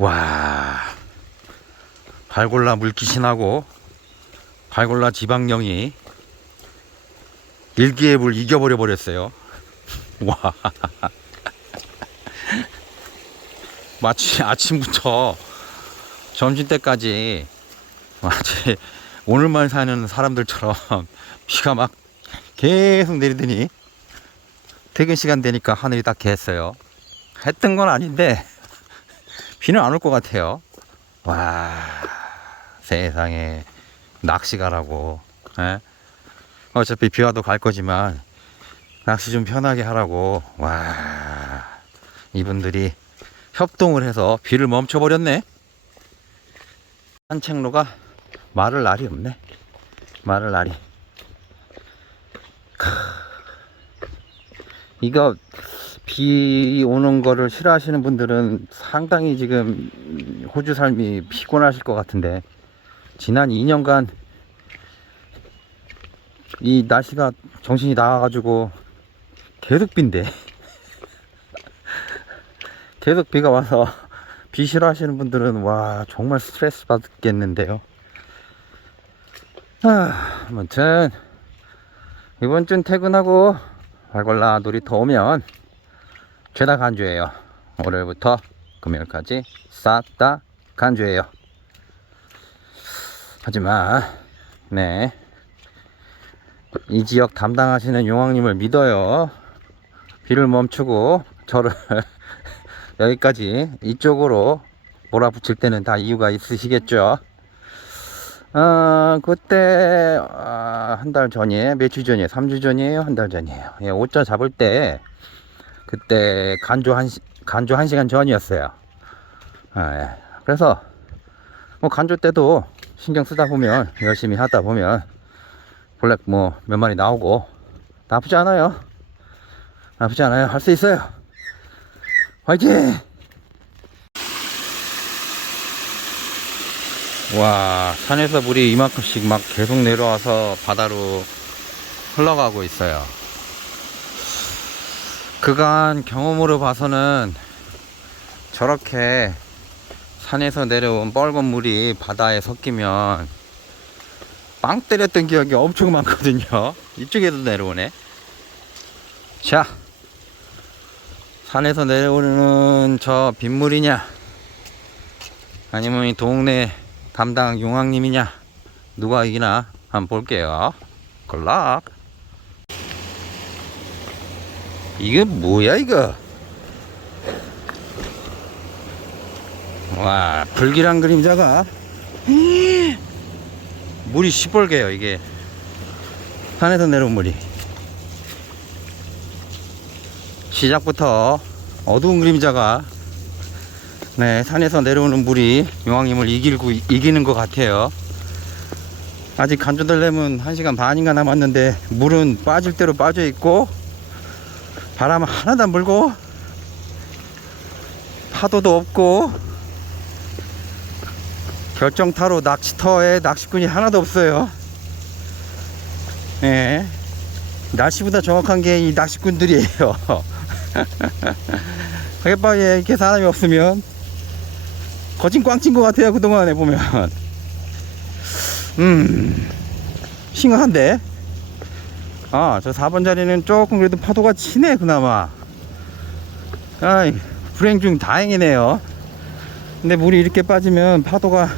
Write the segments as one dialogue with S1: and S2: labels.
S1: 와 발골라 물귀신하고 발골라 지방령이 일기예불 이겨버려 버렸어요. 와. 마치 아침부터 점심 때까지 마치 오늘만 사는 사람들처럼 비가 막 계속 내리더니 퇴근 시간 되니까 하늘이 딱 개했어요. 했던 건 아닌데 비는 안 올 것 같아요. 와, 세상에 낚시 가라고. 예? 어차피 비 와도 갈 거지만 낚시 좀 편하게 하라고. 와, 이분들이 협동을 해서 비를 멈춰버렸네. 산책로가 말을 날이 없네. 말을 날이. 크. 이거 비 오는 거를 싫어하시는 분들은 상당히 지금 호주 삶이 피곤하실 것 같은데 지난 2년간 이 날씨가 정신이 나와가지고 계속 빈대. 계속 비가 와서 비 싫어하시는 분들은 와 정말 스트레스 받겠는데요. 아, 아무튼 이번 주 퇴근하고 발골라 놀이터 오면 죄다 간주예요. 월요일부터 금요일까지 싹 다 간주예요. 하지만 네. 이 지역 담당하시는 용왕님을 믿어요. 비를 멈추고 저를 여기까지 이쪽으로 몰아붙일 때는 다 이유가 있으시겠죠. 어, 그때 아, 한달 전이에요. 며칠 전이에요. 3주 전이에요. 한 달 전이에요. 예, 오자 잡을 때 그때 간조 한 시, 간조 한 시간 전이었어요. 아, 예. 그래서 뭐 간조 때도 신경 쓰다 보면 열심히 하다 보면 블랙 뭐 몇 마리 나오고 나쁘지 않아요. 나쁘지 않아요. 할 수 있어요. 화이팅! 와, 산에서 물이 이만큼씩 막 계속 내려와서 바다로 흘러가고 있어요. 그간 경험으로 봐서는 저렇게 산에서 내려온 뻘건 물이 바다에 섞이면 빵 때렸던 기억이 엄청 많거든요. 이쪽에도 내려오네. 자, 산에서 내려오는 저 빗물이냐? 아니면 이 동네 담당 용왕님이냐? 누가 이기나 한번 볼게요. 콜락. 이게 뭐야 이거? 와 불길한 그림자가 물이 시뻘개요 이게. 산에서 내려온 물이. 시작부터 어두운 그림자가 네 산에서 내려오는 물이 용왕님을 이길고 이기는 것 같아요. 아직 간조들려면 1시간 반인가 남았는데 물은 빠질 대로 빠져 있고 바람 하나도 안 불고 파도도 없고 결정타로 낚시터에 낚시꾼이 하나도 없어요. 예. 날씨보다 정확한 게 이 낚시꾼들이에요. 해바에 이렇게 사람이 없으면 거진 꽝친 것 같아요 그동안에 보면 음 심각한데 아, 저 4번 자리는 조금 그래도 파도가 치네, 그나마. 아이, 불행 중 다행이네요. 근데 물이 이렇게 빠지면 파도가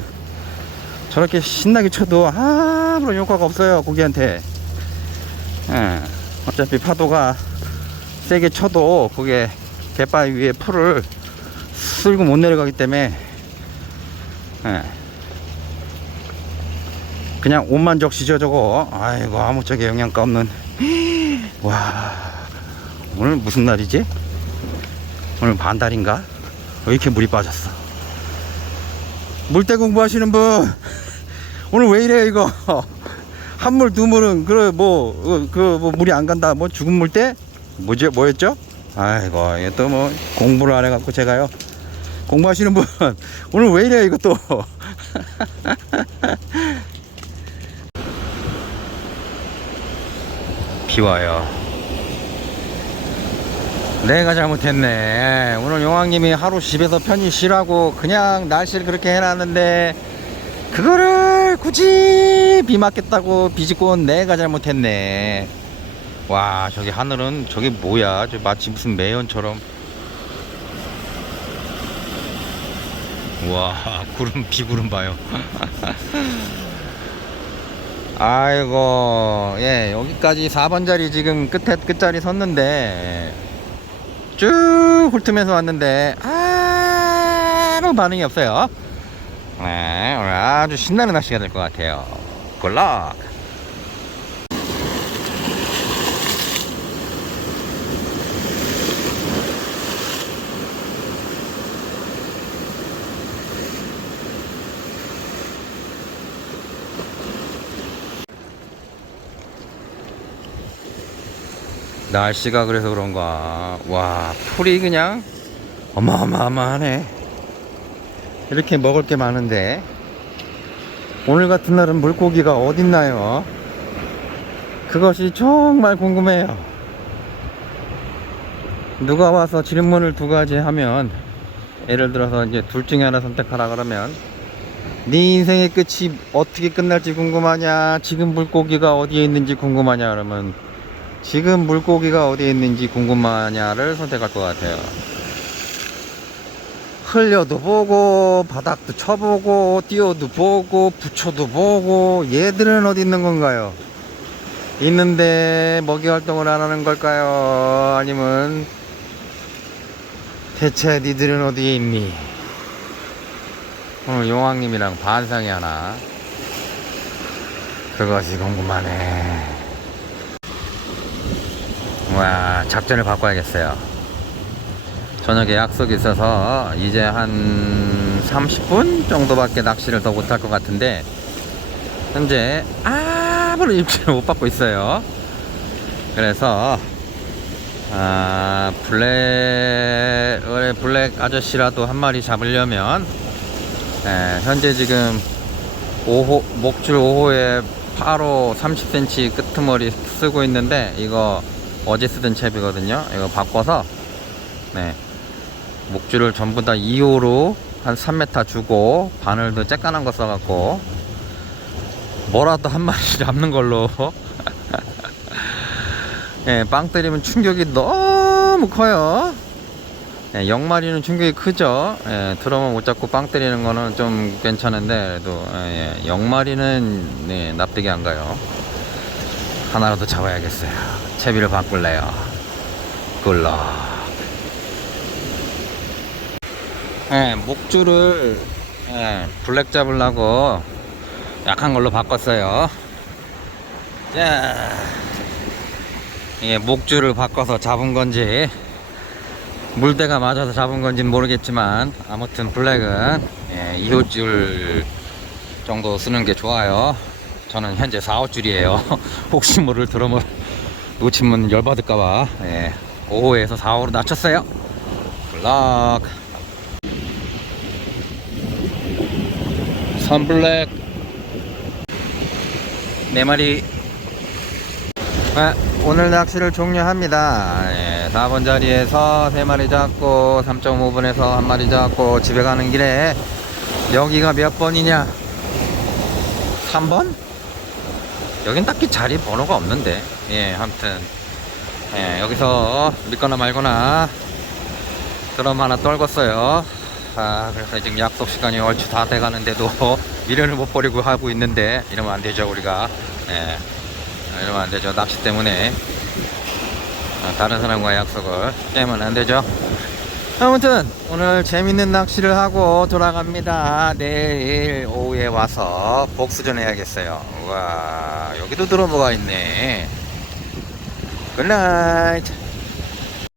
S1: 저렇게 신나게 쳐도 아무런 효과가 없어요, 고기한테. 예, 어차피 파도가 세게 쳐도 그게 갯바위 위에 풀을 쓸고 못 내려가기 때문에 예. 그냥 옷만 적시죠 저거 아이고 아무짝에 영양가 없는 와 오늘 무슨 날이지? 오늘 반달인가? 왜 이렇게 물이 빠졌어 물때 공부하시는 분 오늘 왜 이래 이거 한물 두물은 그래 뭐그 뭐 물이 안 간다 뭐 죽은 물 때 뭐지 뭐였죠? 아이고 이게 또 뭐 공부를 안 해갖고 제가요 공부하시는 분 오늘 왜 이래 이것도 비 와요. 내가 잘못했네. 오늘 용왕님이 하루 집에서 편히 쉬라고 그냥 날씨를 그렇게 해놨는데 그거를 굳이 비 맞겠다고 비집고 온 내가 잘못했네. 와 저기 하늘은 저게 뭐야? 저 마치 무슨 매연처럼. 와 구름 비구름 봐요. 아이고 예 여기까지 4번 자리 지금 끝에 끝자리 섰는데 쭉 훑으면서 왔는데 아무 반응이 없어요. 네 오늘 아주 신나는 날씨가 될 것 같아요. 굿락. 날씨가 그래서 그런가 와 풀이 그냥 어마어마하네 이렇게 먹을 게 많은데 오늘 같은 날은 물고기가 어딨나요? 그것이 정말 궁금해요. 누가 와서 질문을 두 가지 하면 예를 들어서 이제 둘 중에 하나 선택하라 그러면 네 인생의 끝이 어떻게 끝날지 궁금하냐? 지금 물고기가 어디에 있는지 궁금하냐? 그러면 지금 물고기가 어디에 있는지 궁금하냐를 선택할 것 같아요. 흘려도 보고, 바닥도 쳐보고, 뛰어도 보고, 붙여도 보고, 얘들은 어디 있는 건가요? 있는데 먹이 활동을 안 하는 걸까요? 아니면 대체 니들은 어디에 있니? 오늘 용왕님이랑 반상이 하나. 그것이 궁금하네. 와 작전을 바꿔야겠어요 저녁에 약속이 있어서 이제 한 30분 정도밖에 낚시를 더 못할 것 같은데 현재 아무런 입질을 못 받고 있어요 그래서 아 블랙 원래 블랙 아저씨라도 한 마리 잡으려면 예, 현재 지금 5호 목줄 5호에 8호 30cm 끄트머리 쓰고 있는데 이거 어제 쓰던 챕이거든요. 이거 바꿔서 네 목줄을 전부 다 2호로 한 3m 주고 바늘도 쬐깐한 거 써갖고 뭐라도 한 마리 잡는 걸로 예, 빵 때리면 충격이 너무 커요. 예, 영마리는 충격이 크죠. 예, 드럼을 못 잡고 빵 때리는 거는 좀 괜찮은데 그래도 예, 예, 영마리는 네, 납득이 안 가요. 하나라도 잡아야겠어요. 채비를 바꿀래요. 굴러. 예, 목줄을 예, 블랙 잡으려고 약한 걸로 바꿨어요. 자, 이게 목줄을 바꿔서 잡은 건지 물대가 맞아서 잡은 건지는 모르겠지만 아무튼 블랙은 예, 2호줄 정도 쓰는 게 좋아요. 저는 현재 4호줄이에요. 혹시 모를 드럼을 놓치면 열받을까봐 예, 5호에서 4호로 낮췄어요. 블락. 선블랙 네 마리 아, 오늘 낚시를 종료합니다. 예, 4번 자리에서 3마리 잡고 3.5분에서 1마리 잡고 집에 가는 길에 여기가 몇 번이냐? 3번? 여긴 딱히 자리 번호가 없는데 예 아무튼 예, 여기서 믿거나 말거나 드럼 하나 떨궜어요 아 그래서 지금 약속 시간이 얼추 다 돼가는데도 미련을 못 버리고 하고 있는데 이러면 안 되죠 우리가 예 이러면 안 되죠 낚시 때문에 아, 다른 사람과의 약속을 깨면 안 되죠 아무튼 오늘 재밌는 낚시를 하고 돌아갑니다. 내일 오후에 와서 복수전 해야겠어요. 와 여기도 들어뭐가 있네. 굿나잇.